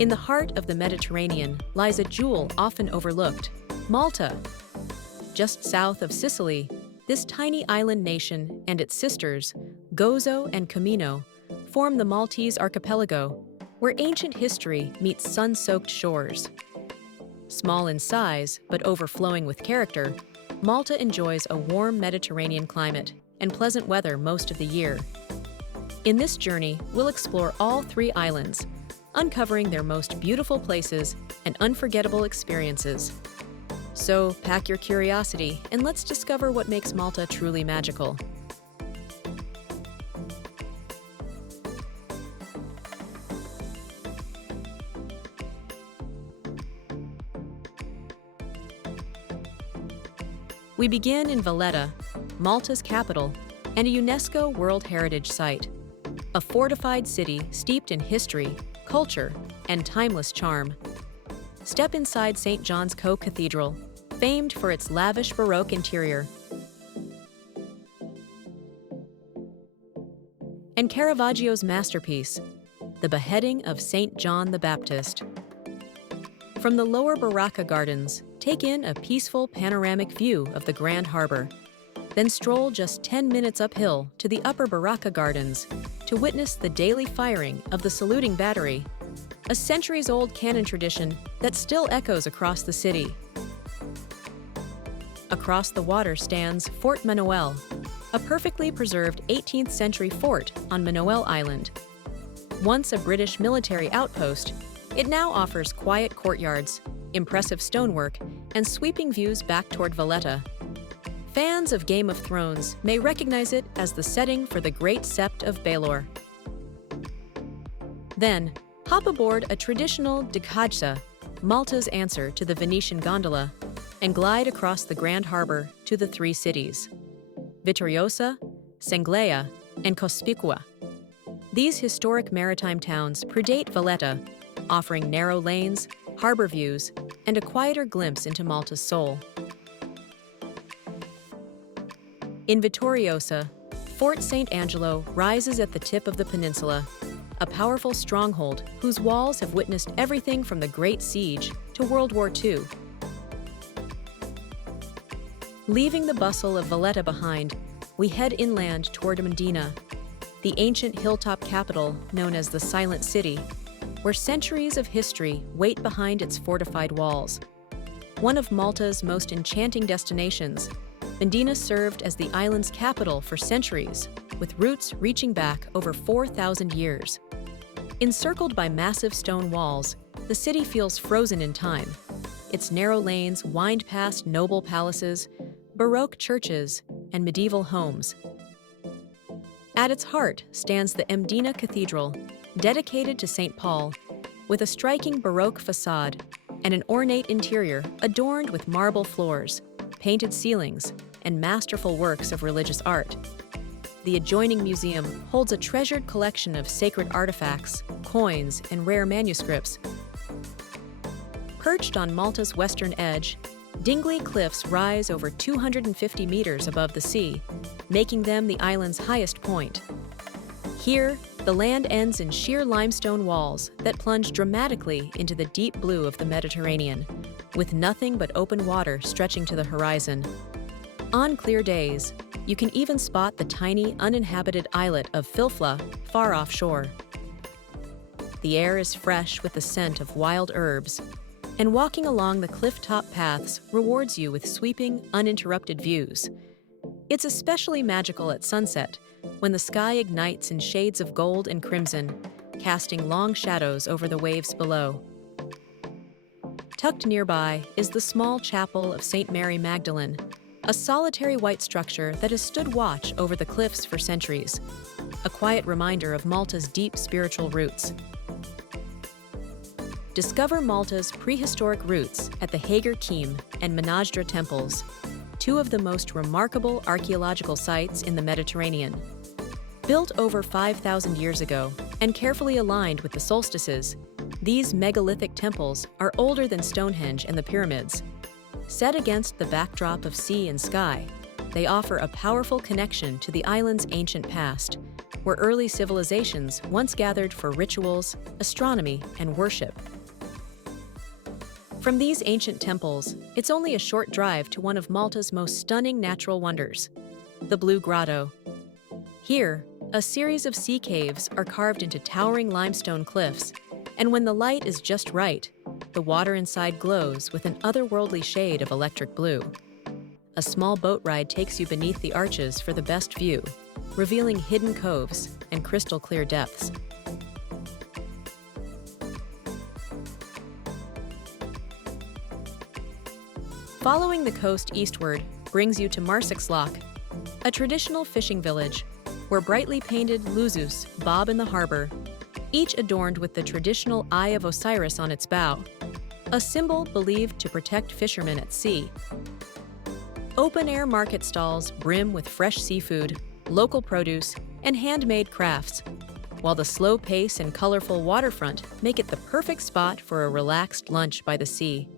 In the heart of the Mediterranean lies a jewel often overlooked, Malta. Just south of Sicily, this tiny island nation and its sisters, Gozo and Comino, form the Maltese archipelago, where ancient history meets sun-soaked shores. Small in size, but overflowing with character, Malta enjoys a warm Mediterranean climate and pleasant weather most of the year. In this journey, we'll explore all three islands, uncovering their most beautiful places and unforgettable experiences. So, pack your curiosity and let's discover what makes Malta truly magical. We begin in Valletta, Malta's capital, and a UNESCO World Heritage Site, a fortified city steeped in history, culture, and timeless charm. Step inside St. John's Cathedral, famed for its lavish Baroque interior, and Caravaggio's masterpiece, the Beheading of St. John the Baptist. From the lower Baracca Gardens, take in a peaceful panoramic view of the Grand Harbor, then stroll just 10 minutes uphill to the upper Baracca Gardens to witness the daily firing of the saluting battery, a centuries-old cannon tradition that still echoes across the city. Across the water stands Fort Manuel, a perfectly preserved 18th century fort on Manuel Island. Once a British military outpost, it now offers quiet courtyards, impressive stonework, and sweeping views back toward Valletta. Fans of Game of Thrones may recognize it as the setting for the Great Sept of Baelor. Then, hop aboard a traditional il-għasri, Malta's answer to the Venetian gondola, and glide across the Grand Harbor to the three cities, Vittoriosa, Senglea, and Cospicua. These historic maritime towns predate Valletta, offering narrow lanes, harbor views, and a quieter glimpse into Malta's soul. In Vittoriosa, Fort St. Angelo rises at the tip of the peninsula, a powerful stronghold whose walls have witnessed everything from the Great Siege to World War II. Leaving the bustle of Valletta behind, we head inland toward Mdina, the ancient hilltop capital known as the Silent City, where centuries of history wait behind its fortified walls. One of Malta's most enchanting destinations, Mdina served as the island's capital for centuries, with roots reaching back over 4,000 years. Encircled by massive stone walls, the city feels frozen in time. Its narrow lanes wind past noble palaces, Baroque churches, and medieval homes. At its heart stands the Mdina Cathedral, dedicated to St. Paul, with a striking Baroque facade and an ornate interior adorned with marble floors, painted ceilings, and masterful works of religious art. The adjoining museum holds a treasured collection of sacred artifacts, coins, and rare manuscripts. Perched on Malta's western edge, Dingley Cliffs rise over 250 meters above the sea, making them the island's highest point. Here, the land ends in sheer limestone walls that plunge dramatically into the deep blue of the Mediterranean, with nothing but open water stretching to the horizon. On clear days, you can even spot the tiny, uninhabited islet of Filfla far offshore. The air is fresh with the scent of wild herbs, and walking along the cliff-top paths rewards you with sweeping, uninterrupted views. It's especially magical at sunset, when the sky ignites in shades of gold and crimson, casting long shadows over the waves below. Tucked nearby is the small chapel of St. Mary Magdalene, a solitary white structure that has stood watch over the cliffs for centuries, a quiet reminder of Malta's deep spiritual roots. Discover Malta's prehistoric roots at the Hagar Keem and Menajdra temples, two of the most remarkable archaeological sites in the Mediterranean. Built over 5,000 years ago and carefully aligned with the solstices, these megalithic temples are older than Stonehenge and the pyramids. Set against the backdrop of sea and sky, they offer a powerful connection to the island's ancient past, where early civilizations once gathered for rituals, astronomy, and worship. From these ancient temples, it's only a short drive to one of Malta's most stunning natural wonders, the Blue Grotto. Here, a series of sea caves are carved into towering limestone cliffs, and when the light is just right, the water inside glows with an otherworldly shade of electric blue. A small boat ride takes you beneath the arches for the best view, revealing hidden coves and crystal-clear depths. Following the coast eastward brings you to Marsikslok, a traditional fishing village where brightly painted luzus bob in the harbor, each adorned with the traditional Eye of Osiris on its bow, a symbol believed to protect fishermen at sea. Open-air market stalls brim with fresh seafood, local produce, and handmade crafts, while the slow pace and colorful waterfront make it the perfect spot for a relaxed lunch by the sea.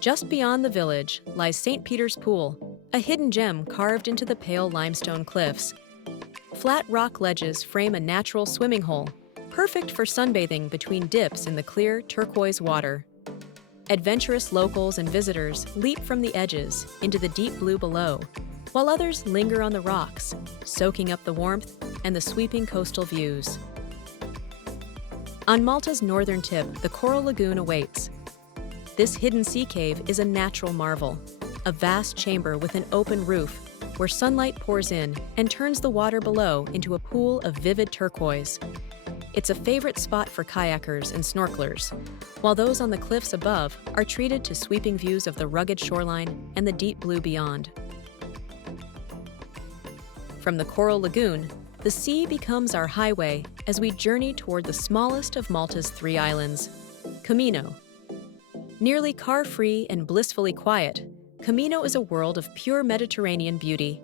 Just beyond the village lies St. Peter's Pool, a hidden gem carved into the pale limestone cliffs. Flat rock ledges frame a natural swimming hole, perfect for sunbathing between dips in the clear turquoise water. Adventurous locals and visitors leap from the edges into the deep blue below, while others linger on the rocks, soaking up the warmth and the sweeping coastal views. On Malta's northern tip, the Coral Lagoon awaits. This hidden sea cave is a natural marvel, a vast chamber with an open roof where sunlight pours in and turns the water below into a pool of vivid turquoise. It's a favorite spot for kayakers and snorkelers, while those on the cliffs above are treated to sweeping views of the rugged shoreline and the deep blue beyond. From the Coral Lagoon, the sea becomes our highway as we journey toward the smallest of Malta's 3 islands, Comino. Nearly car-free and blissfully quiet, Comino is a world of pure Mediterranean beauty.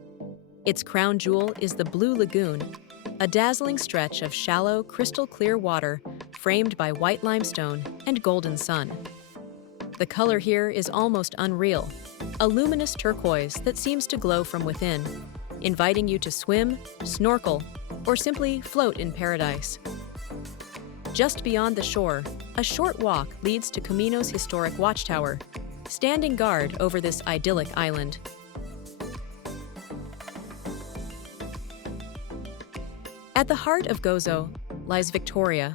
Its crown jewel is the Blue Lagoon, a dazzling stretch of shallow, crystal-clear water framed by white limestone and golden sun. The color here is almost unreal, a luminous turquoise that seems to glow from within, inviting you to swim, snorkel, or simply float in paradise. Just beyond the shore, a short walk leads to Comino's historic watchtower, standing guard over this idyllic island. At the heart of Gozo lies Victoria,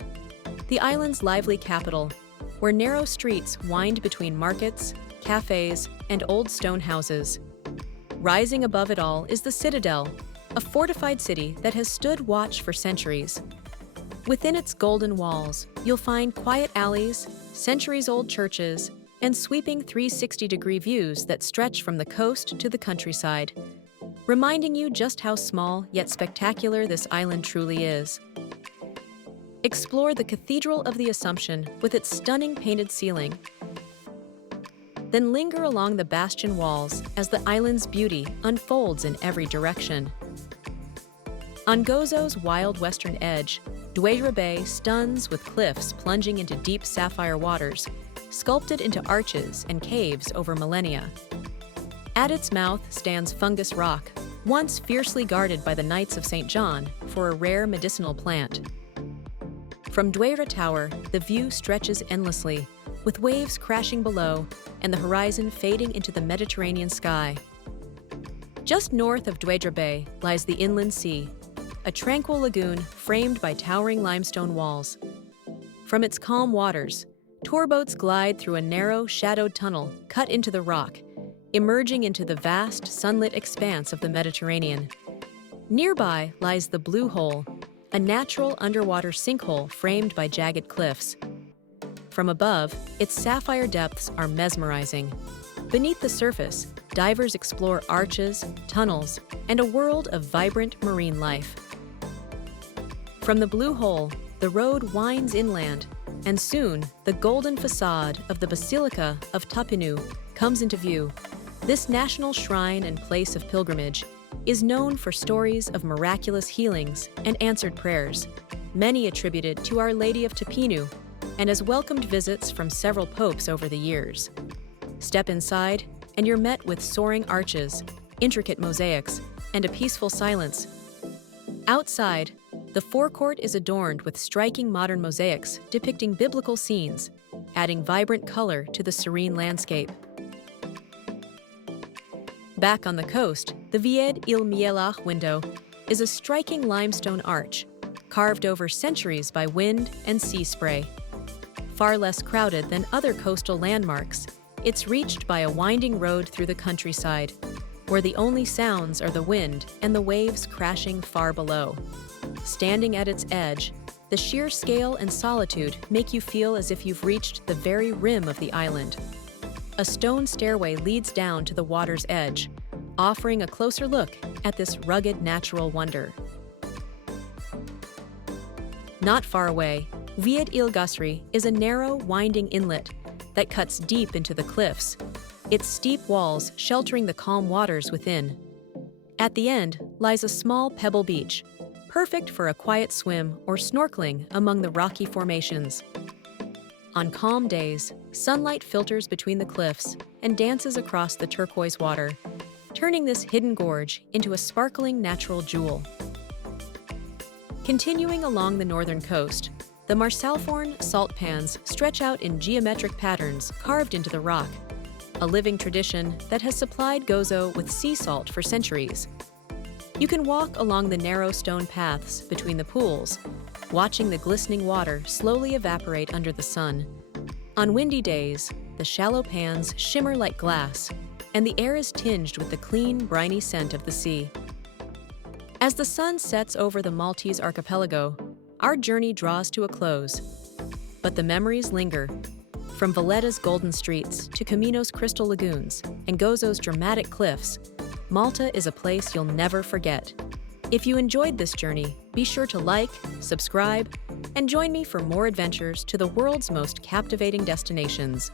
the island's lively capital, where narrow streets wind between markets, cafes, and old stone houses. Rising above it all is the Citadel, a fortified city that has stood watch for centuries. Within its golden walls, you'll find quiet alleys, centuries-old churches, and sweeping 360-degree views that stretch from the coast to the countryside, reminding you just how small yet spectacular this island truly is. Explore the Cathedral of the Assumption with its stunning painted ceiling. Then linger along the bastion walls as the island's beauty unfolds in every direction. On Gozo's wild western edge, Dweidra Bay stuns with cliffs plunging into deep sapphire waters, sculpted into arches and caves over millennia. At its mouth stands Fungus Rock, once fiercely guarded by the Knights of St. John for a rare medicinal plant. From Dweidra Tower, the view stretches endlessly, with waves crashing below and the horizon fading into the Mediterranean sky. Just north of Dweidra Bay lies the Inland Sea, a tranquil lagoon framed by towering limestone walls. From its calm waters, tour boats glide through a narrow, shadowed tunnel cut into the rock, emerging into the vast, sunlit expanse of the Mediterranean. Nearby lies the Blue Hole, a natural underwater sinkhole framed by jagged cliffs. From above, its sapphire depths are mesmerizing. Beneath the surface, divers explore arches, tunnels, and a world of vibrant marine life. From the Blue Hole, the road winds inland, and soon the golden facade of the Basilica of Tapinu comes into view. This national shrine and place of pilgrimage is known for stories of miraculous healings and answered prayers, many attributed to Our Lady of Tapinu, and has welcomed visits from several popes over the years. Step inside, and you're met with soaring arches, intricate mosaics, and a peaceful silence Outside, the forecourt is adorned with striking modern mosaics depicting biblical scenes, adding vibrant color to the serene landscape. Back on the coast, the il-għasri window is a striking limestone arch, carved over centuries by wind and sea spray. Far less crowded than other coastal landmarks, it's reached by a winding road through the countryside, where the only sounds are the wind and the waves crashing far below. Standing at its edge, the sheer scale and solitude make you feel as if you've reached the very rim of the island. A stone stairway leads down to the water's edge, offering a closer look at this rugged natural wonder. Not far away, il-għasri is a narrow, winding inlet that cuts deep into the cliffs, its steep walls sheltering the calm waters within. At the end lies a small pebble beach, perfect for a quiet swim or snorkeling among the rocky formations. On calm days, sunlight filters between the cliffs and dances across the turquoise water, turning this hidden gorge into a sparkling natural jewel. Continuing along the northern coast, the marsalforn salt pans stretch out in geometric patterns carved into the rock, a living tradition that has supplied Gozo with sea salt for centuries. You can walk along the narrow stone paths between the pools, watching the glistening water slowly evaporate under the sun. On windy days, the shallow pans shimmer like glass, and the air is tinged with the clean, briny scent of the sea. As the sun sets over the Maltese archipelago, our journey draws to a close. But the memories linger. From Valletta's golden streets to Comino's crystal lagoons and Gozo's dramatic cliffs, Malta is a place you'll never forget. If you enjoyed this journey, be sure to like, subscribe, and join me for more adventures to the world's most captivating destinations.